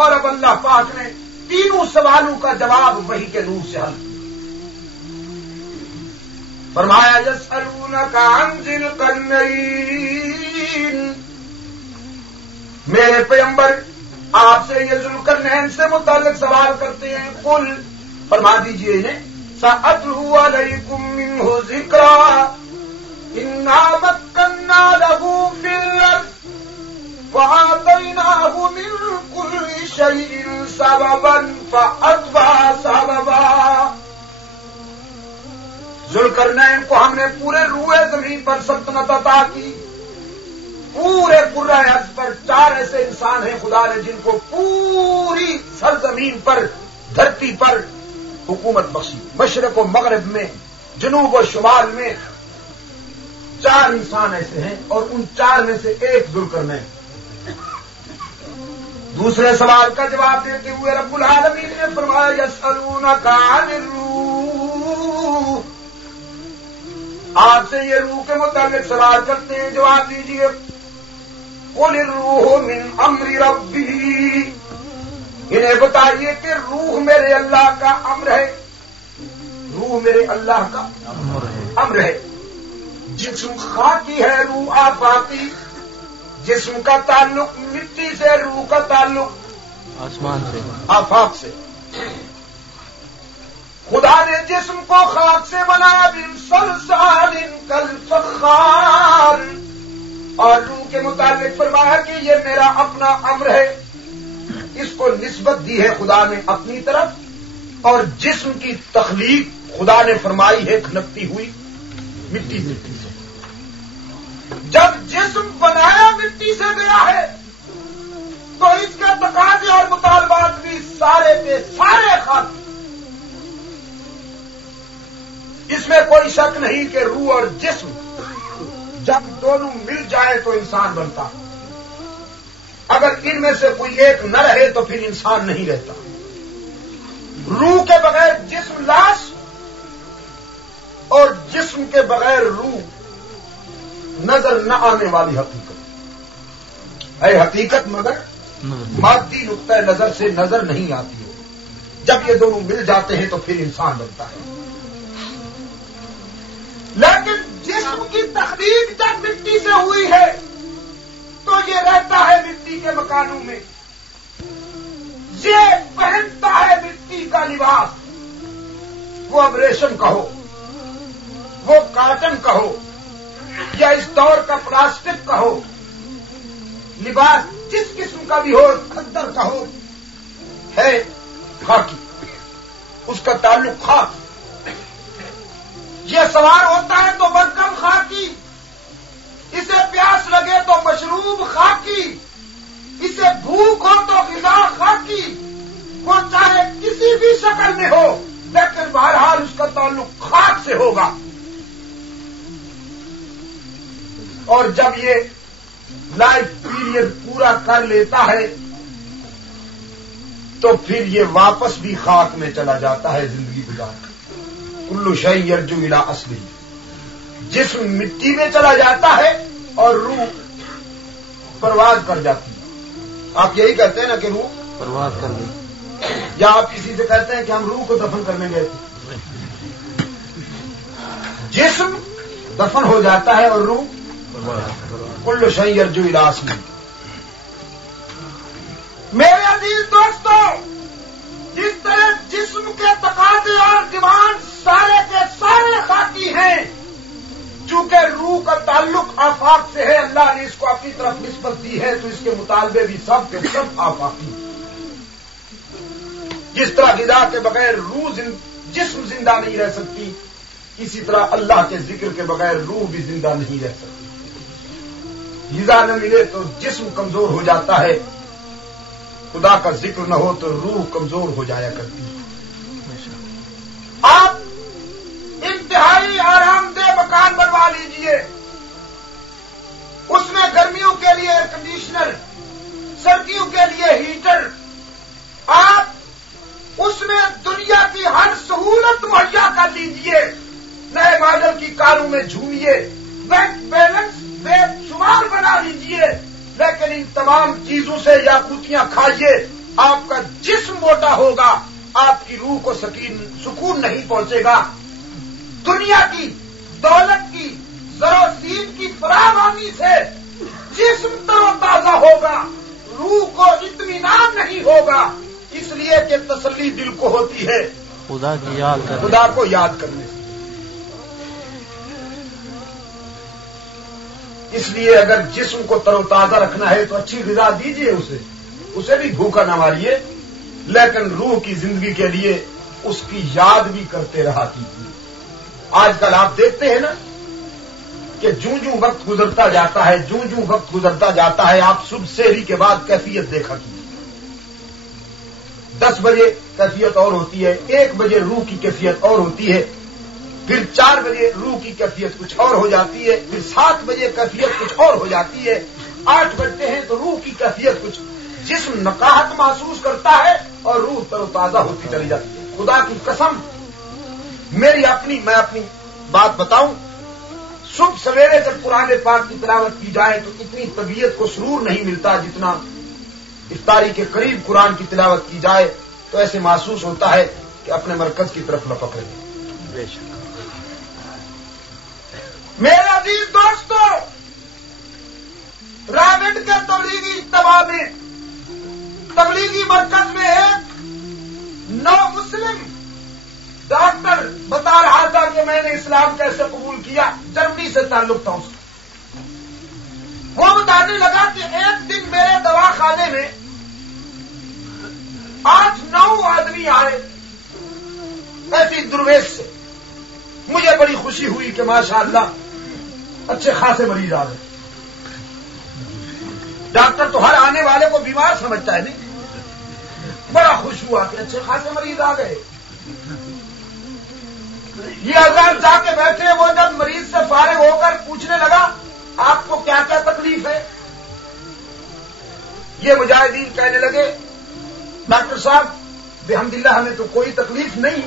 اور اب اللہ پاک نے تینوں سوالوں کا جواب وحی کے نور سے حل کیا۔ فرمایا یسألونک عن ذی القرنین، میرے پیغمبر آپ سے یہ ذوالقرنین سے متعلق سوال کرتے ہیں، قل فرما دیجئے انہیں سأتلو علیکم منہ ذکرا انا مکننا لہ فی الارض وآتیناہ من کل شیء سببا فأتبع سببا۔ ذوالقرنین کو ہم نے پورے روئے زمین پر سلطنت عطا کی، پورے قرہ ارض پر 4 ایسے انسان ہیں خدا نے جن کو پوری سرزمین پر دھرتی پر حکومت بخشی، مشرق و مغرب میں جنوب و شمال میں 4 انسان ایسے ہیں، اور ان 4 میں سے ایک ذوالقرنین۔ دوسرے سوال کا جواب دیتے ہوئے رب العالمین نے فرمایا یسألونک عن الروح، آپ سے یہ روح کے متعلق سوال کرتے ہیں، جواب دیجیے قل الروح من امر ربی، انہیں بتائیے کہ روح میرے اللہ کا امر ہے، روح میرے اللہ کا امر ہے۔ جسم خاکی ہے، روح آفاقی، جسم کا تعلق مٹی سے، روح کا تعلق آسمان سے، آفاق سے۔ خدا نے جسم کو خاک سے بنایا من صلصال کالفخار، اور روح کے متعلق فرمایا کہ یہ میرا اپنا امر ہے، اس کو نسبت دی ہے خدا نے اپنی طرف، اور جسم کی تخلیق خدا نے فرمائی ہے کھنکتی ہوئی مٹی سے۔ جب جسم بنایا مٹی سے گیا ہے تو اس کے تقاضے اور مطالبات بھی سارے کے سارے خاکی۔ اس میں کوئی شک نہیں کہ روح اور جسم جب دونوں مل جائے تو انسان بنتا، اگر ان میں سے کوئی ایک نہ رہے تو پھر انسان نہیں رہتا۔ روح کے بغیر جسم لاش، اور جسم کے بغیر روح نظر نہ آنے والی حقیقت ہے حقیقت، مگر مادی نقطۂ نظر سے نظر نہیں آتی ہے۔ جب یہ دونوں مل جاتے ہیں تو پھر انسان بنتا ہے۔ لیکن جسم کی تخلیق جب مٹی سے ہوئی ہے تو یہ رہتا ہے مٹی کے مکانوں میں، یہ پہنتا ہے مٹی کا لباس، وہ اب ریشم کا ہو، وہ کاٹن کا ہو، یا اس دور کا پلاسٹک کا ہو، لباس جس قسم کا بھی ہو، کھدر کا ہو، ہے خاکی، اس کا تعلق خاک۔ یہ سوار ہوتا ہے تو بدکم خاکی، اسے پیاس لگے تو مشروب خاکی، اسے بھوک ہو تو غذا خاکی، وہ چاہے کسی بھی شکل میں ہو لیکن بہرحال اس کا تعلق خاک سے ہوگا۔ اور جب یہ لائف پیریڈ پورا کر لیتا ہے تو پھر یہ واپس بھی خاک میں چلا جاتا ہے زندگی گزار کر۔ کل شیء یرجع الی اصلہ، جسم مٹی میں چلا جاتا ہے اور روح پرواز کر جاتی ہے۔ آپ یہی کہتے ہیں نا کہ روح پرواز کر گئی، یا آپ کسی سے کہتے ہیں کہ ہم روح کو دفن کرنے گئے تھے؟ جسم دفن ہو جاتا ہے اور روح کل شیء یرجع الی اصلہ۔ میرے عزیز دوستو، جس طرح جسم کے تقاضے اور ڈیمانڈ سارے کے سارے خاکی ہیں، چونکہ روح کا تعلق آفاق سے ہے، اللہ نے اس کو اپنی طرف نسبت دی ہے تو اس کے مطالبے بھی سب کے سب آفاقی ہیں۔ جس طرح غذا کے بغیر روح جسم زندہ نہیں رہ سکتی، اسی طرح اللہ کے ذکر کے بغیر روح بھی زندہ نہیں رہ سکتی۔ غذا نہ ملے تو جسم کمزور ہو جاتا ہے، خدا کا ذکر نہ ہو تو روح کمزور ہو جایا کرتی ہے۔ آپ انتہائی آرام دہ مکان بنوا لیجئے، اس میں گرمیوں کے لیے ایئر کنڈیشنر، سردیوں کے لیے ہیٹر، آپ اس میں دنیا کی ہر سہولت مہیا کر لیجئے، نئے ماڈل کی کاروں میں جھومیے، بینک بیلنس بے شمار بنا لیجئے، لیکن ان تمام چیزوں سے یاقوتیاں کھائیے، آپ کا جسم موٹا ہوگا، آپ کی روح کو سکون نہیں پہنچے گا۔ دنیا کی دولت کی زروسین کی فراوانی سے جسم تر و تازہ ہوگا، روح کو اطمینان نہیں ہوگا، اس لیے کہ تسلی دل کو ہوتی ہے خدا کی یاد کرنے، خدا کو یاد کرنے سے۔ اس لیے اگر جسم کو تر و تازہ رکھنا ہے تو اچھی غذا دیجیے، اسے بھی بھوکا نہ ماریے، لیکن روح کی زندگی کے لیے اس کی یاد بھی کرتے رہا کیجیے۔ آج کل آپ دیکھتے ہیں نا کہ جوں وقت گزرتا جاتا ہے، جوں وقت گزرتا جاتا ہے، آپ صبح سحری کے بعد کیفیت دیکھا کیجیے۔ 10 بجے کیفیت اور ہوتی ہے، 1 بجے روح کی کیفیت اور ہوتی ہے، پھر 4 بجے روح کی کیفیت کچھ اور ہو جاتی ہے، پھر 7 بجے کیفیت کچھ اور ہو جاتی ہے، 8 بجتے ہیں تو روح کی کیفیت کچھ، جسم نقاہت محسوس کرتا ہے اور روح تر و تازہ ہوتی چلی جاتی ہے۔ خدا کی قسم، میں اپنی بات بتاؤں، صبح سویرے جب قرآن پاک کی تلاوت کی جائے تو اتنی طبیعت کو سرور نہیں ملتا جتنا افطاری کے قریب قرآن کی تلاوت کی جائے تو ایسے محسوس ہوتا ہے کہ اپنے مرکز کی طرف لپک رہے ہیں۔ بے شک میرے عزیز دوستو، راوند کے تبلیغی اجتماع میں تبلیغی مرکز میں ایک نو مسلم ڈاکٹر بتا رہا تھا کہ میں نے اسلام کیسے قبول کیا، جرمنی سے تعلق تھا اس کا۔ وہ بتانے لگا کہ ایک دن میرے دواخانے میں 8-9 آدمی آئے ایسی درویش سے، مجھے بڑی خوشی ہوئی کہ ماشاءاللہ اچھے خاصے مریض آ گئے۔ ڈاکٹر تو ہر آنے والے کو بیمار سمجھتا ہے نہیں، بڑا خوش ہوا کہ اچھے خاصے مریض آ گئے۔ یہ حضرات جا کے بیٹھے، وہ جب مریض سے فارغ ہو کر پوچھنے لگا آپ کو کیا کیا تکلیف ہے، یہ مجاہدین کہنے لگے ڈاکٹر صاحب بحمدللہ ہمیں تو کوئی تکلیف نہیں،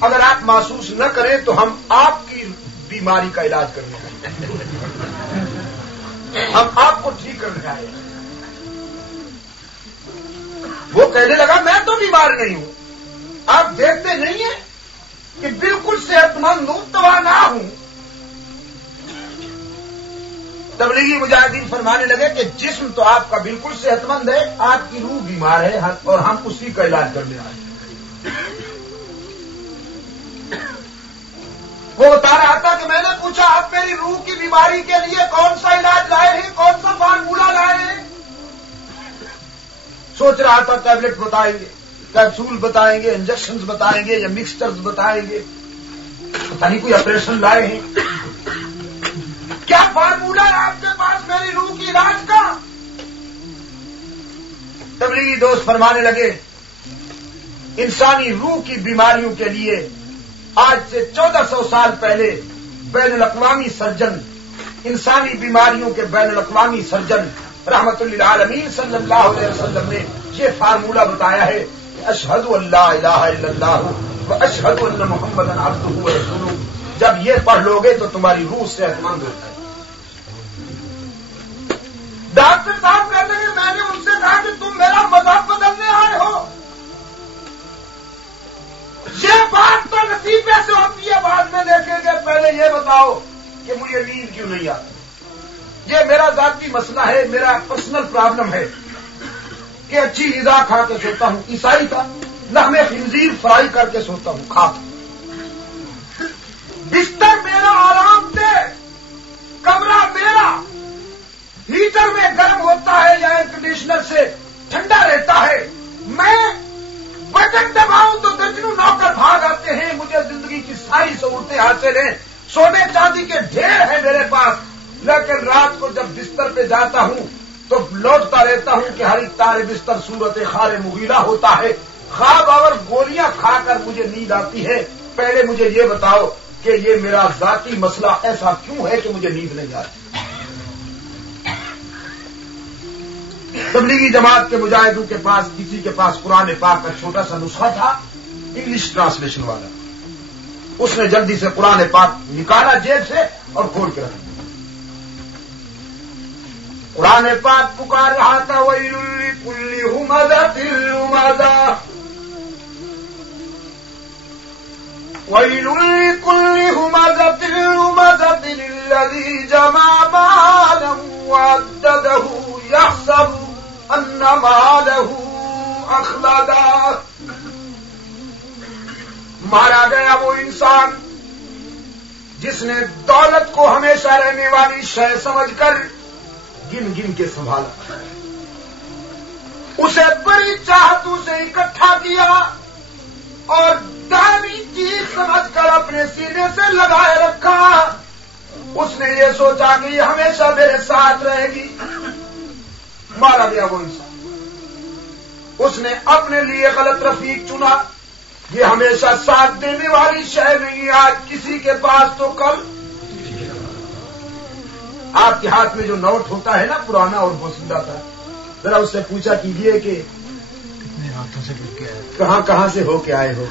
اگر آپ محسوس نہ کریں تو ہم آپ کی بیماری کا علاج کرنے آئے، ہم آپ کو ٹھیک کرنے آئے۔ وہ کہنے لگا میں تو بیمار نہیں ہوں، آپ دیکھتے نہیں ہیں کہ بالکل صحت مند ہوں، توانا ہوں۔ تبلیغی مجاہدین فرمانے لگے کہ جسم تو آپ کا بالکل صحت مند ہے، آپ کی روح بیمار ہے اور ہم اسی کا علاج کرنے آئے۔ وہ بتا رہا تھا کہ میں نے پوچھا آپ میری روح کی بیماری کے لیے کون سا علاج لائے ہیں، کون سا فارمولہ لائے ہیں؟ سوچ رہا تھا ٹیبلٹ بتائیں گے، کیپسول بتائیں گے، انجیکشنز بتائیں گے یا مکسچرز بتائیں گے، پتہ نہیں کوئی آپریشن لائے ہیں۔ کیا فارمولہ ہے آپ کے پاس میری روح کی علاج کا؟ تبلیغی دوست فرمانے لگے انسانی روح کی بیماریوں کے لیے آج سے 1400 سال پہلے بین الاقوامی سرجن، انسانی بیماریوں کے بین الاقوامی سرجن رحمت للعالمین صلی اللہ علیہ وسلم نے یہ فارمولہ بتایا ہے کہ اشہد ان لا الہ الا اللہ و اشہد ان محمدا عبدہ و رسولہ، جب یہ پڑھ لو گے تو تمہاری روح صحت مند ہو جائے۔ ڈاکٹر صاحب کہتے ہیں میں نے ان سے کہا کہ تم میرا مذہب بدلنے آئے ہو، یہ بات تو نصیبے سے ہوتی ہے، بعد میں دیکھیں گے، پہلے یہ بتاؤ کہ مجھے نیند کیوں نہیں آتی۔ یہ میرا ذاتی مسئلہ ہے، میرا پرسنل پرابلم ہے کہ اچھی غذا کھا کے سوتا ہوں، عیسائی تھا، لحم خنزیر فرائی کر کے سوتا ہوں، کھا بستر میرا آرام دہ، کمرہ میرا ہیٹر میں گرم ہوتا ہے یا ایئر کنڈیشنر سے ٹھنڈا رہتا ہے، میں بٹن دباؤں تو درجنوں نوکر بھاگ آتے ہیں، مجھے زندگی کی ساری سہولتیں حاصل ہیں، سونے چاندی کے ڈھیر ہیں میرے پاس، لیکن رات کو جب بستر پہ جاتا ہوں تو لوٹتا رہتا ہوں کہ ہر ایک تار بستر صورت خار مغیرہ ہوتا ہے، خواب اور گولیاں کھا کر مجھے نیند آتی ہے۔ پہلے مجھے یہ بتاؤ کہ یہ میرا ذاتی مسئلہ ایسا کیوں ہے کہ مجھے نیند نہیں آتی؟ تبلیغی جماعت کے مجاہدوں کے پاس کسی کے پاس قرآن پاک کا چھوٹا سا نسخہ تھا، انگلش ٹرانسلیشن والا، اس نے جلدی سے قرآن پاک نکالا جیب سے اور کھول کے رکھ دیا۔ قرآن پاک پکار رہا تھا ویل لکل ہمزۃ لمزہ، ویل لکل ہمزۃ لمزۃ الذی جمع مالا وعددہ یحسب ان مالہ اخلدا۔ مارا گیا وہ انسان جس نے دولت کو ہمیشہ رہنے والی شے سمجھ کر گن گن کے سنبھالا، اسے بڑی چاہتوں سے اکٹھا کیا اور دائمی چیز سمجھ کر اپنے سینے سے لگائے رکھا۔ اس نے یہ سوچا کہ یہ ہمیشہ میرے ساتھ رہے گی۔ مارا گیا وہ انسان، اس نے اپنے لیے غلط رفیق چنا۔ یہ ہمیشہ ساتھ دینے والی شے نہیں، آج کسی کے پاس تو کل۔ آپ کے ہاتھ میں جو نوٹ ہوتا ہے نا پرانا اور بوسیدہ تھا، ذرا اس سے پوچھا کیجئے کہ کتنے ہاتھوں سے لے کے آئے، کہاں کہاں سے ہو کے آئے ہو۔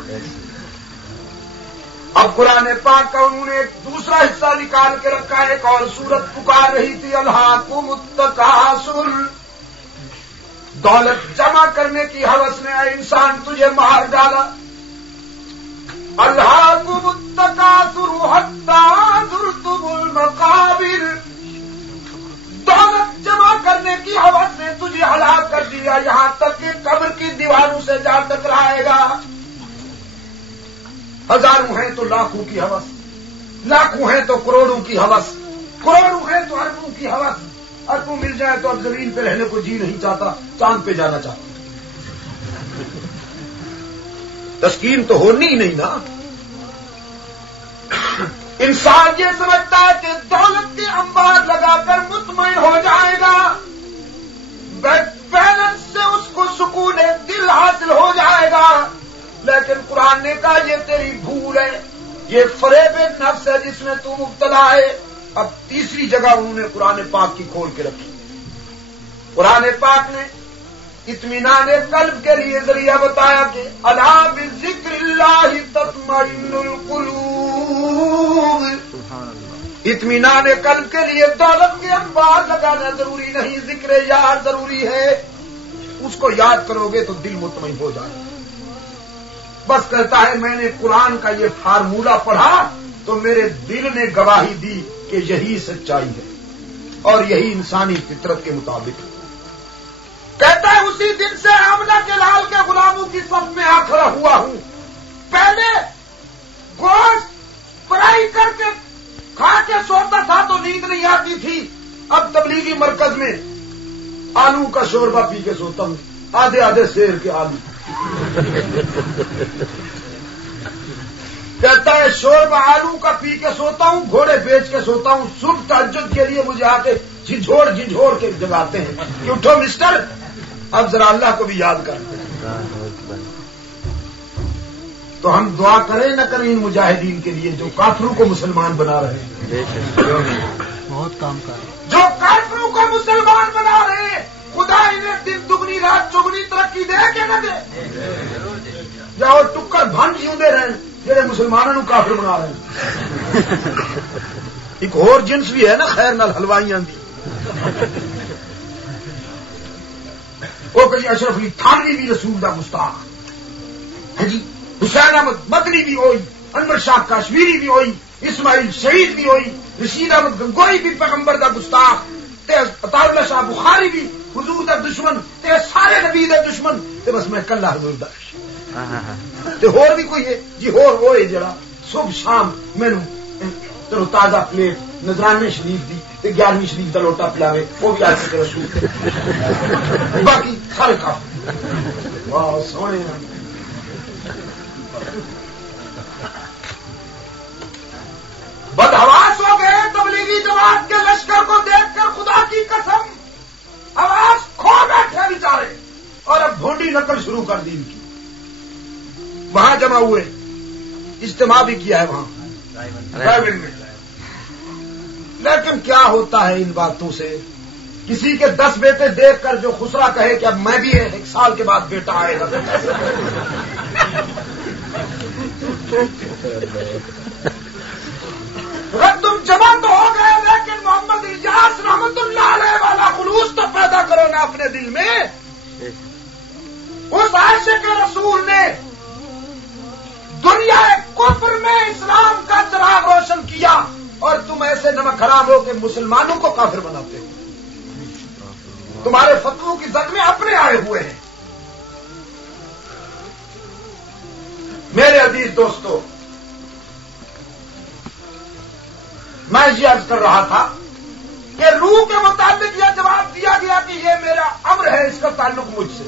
اب قرآن پاک کا انہوں نے ایک دوسرا حصہ نکال کے رکھا ہے۔ ایک اور سورت پکار رہی تھی الہاکم التکاثر، دولت جمع کرنے کی ہوس نے اے انسان تجھے مار ڈالا۔ الہاکم التکاثر حتی زرتم المقابر، دولت جمع کرنے کی ہوس نے تجھے ہلاک کر دیا، یہاں تک کہ قبر کی دیواروں سے جا ٹکرائے گا۔ ہزاروں ہیں تو لاکھوں کی ہوس، لاکھوں ہیں تو کروڑوں کی ہوس، کروڑوں ہیں تو اربوں کی ہوس۔ اربوں مل جائے تو اب زمین پہ رہنے کو جی نہیں چاہتا، چاند پہ جانا چاہتا۔ تسکین تو ہونی ہی نہیں نا۔ انسان یہ سمجھتا ہے کہ دولت کے انبار لگا کر مطمئن ہو جائے گا، بیلنس سے اس کو سکون دل حاصل ہو جائے گا۔ لیکن قرآن نے کہا یہ تیری بھول ہے، یہ فریب نفس ہے جس میں تو مبتلا ہے۔ اب تیسری جگہ انہوں نے قرآن پاک کی کھول کے رکھی۔ قرآن پاک نے اطمینان قلب کے لیے ذریعہ بتایا کہ الا بذکر اللہ تطمئن القلوب۔ اطمینان قلب کے لیے دولت کے انبار لگانا ضروری نہیں، ذکر یاد ضروری ہے۔ اس کو یاد کرو گے تو دل مطمئن ہو جائے گا۔ بس کہتا ہے میں نے قرآن کا یہ فارمولہ پڑھا تو میرے دل نے گواہی دی کہ یہی سچائی ہے اور یہی انسانی فطرت کے مطابق ہے۔ کہتا ہے اسی دن سے آمنہ کے لال کے غلاموں کی صف میں آ کھڑا ہوا ہوں۔ پہلے گوشت فرائی کر کے کھا کے سوتا تھا تو نیند نہیں آتی تھی، اب تبلیغی مرکز میں آلو کا شوربہ پی کے سوتا ہوں، آدھے آدھے سیر کے آلو۔ کہتا ہے شوربہ آلو کا پی کے سوتا ہوں، گھوڑے بیچ کے سوتا ہوں، صبح تہجد کے لیے مجھے آ کے جھنجھوڑ کے جگاتے ہیں کہ اٹھو مسٹر، اب ذرا اللہ کو بھی یاد کر۔ تو ہم دعا کریں نہ کریں ان مجاہدین کے لیے جو کافروں کو مسلمان بنا رہے ہیں، بہت کام کر رہے ہیں، جو کافروں کو مسلمان بنا رہے ہیں۔ خدا انہیں دن دگنی رات چگنی ترقی دے کہ نہ دے؟ یا وہ ٹکر بھن کیوں دے رہے ہیں جڑے مسلمانوں کو کافر بنا رہے ہیں؟ ایک اور جنس بھی ہے نا خیر نال حلوائیاں دی، وہ کہیں اشرف علی تھانوی بھی رسول دا گستاخ ہے جی، حسین احمد مدنی بھی ہوئی، انور شاہ کشمیری بھی ہوئی، اسماعیل شہید بھی ہوئی، رشید احمد گنگوئی بھی پیغمبر دا گستاخ، عطا اللہ شاہ بخاری بھی حضور دا دشمن، تے سارے نبی دا دشمن، تے بس میں کلا حضور دا تے ہور بھی کوئی ہے جی، ہور ہوئے جڑا صبح شام مینوں ترو تازہ پلیٹ نذرانے شریف دی تے 11ویں شریف دا لوٹا پلاوے، وہ بھی آج کے رسول باقی سارے کافر۔ واہ سونے بدحواس ہو گئے تبلیغی جماعت کے لشکر کو دیکھ کر، خدا کی قسم آواز کھو بیٹھے بیچارے، اور اب بھونڈی نقل شروع کر دی ان کی۔ وہاں جمع ہوئے، اجتماع بھی کیا ہے وہاں میں، لیکن کیا ہوتا ہے ان باتوں سے؟ کسی کے 10 بیٹے دیکھ کر جو خسرا کہے کہ اب میں بھی 1 سال کے بعد بیٹا آئے گا، تم جمع تو ہو گئے، لیکن محمد الیاس رحمت اللہ علیہ والا خلوص گا اپنے دل میں. اس عاشق رسول نے دنیا کفر میں اسلام کا چراغ روشن کیا اور تم ایسے نمک حرام ہو کہ مسلمانوں کو کافر بناتے ہو. تمہارے فتووں کی زد میں اپنے آئے ہوئے ہیں. میرے عزیز دوستو، میں یہ عرض کر رہا تھا کہ روح کے متعلق یہ جواب دیا گیا کہ یہ میرا امر ہے، اس کا تعلق مجھ سے.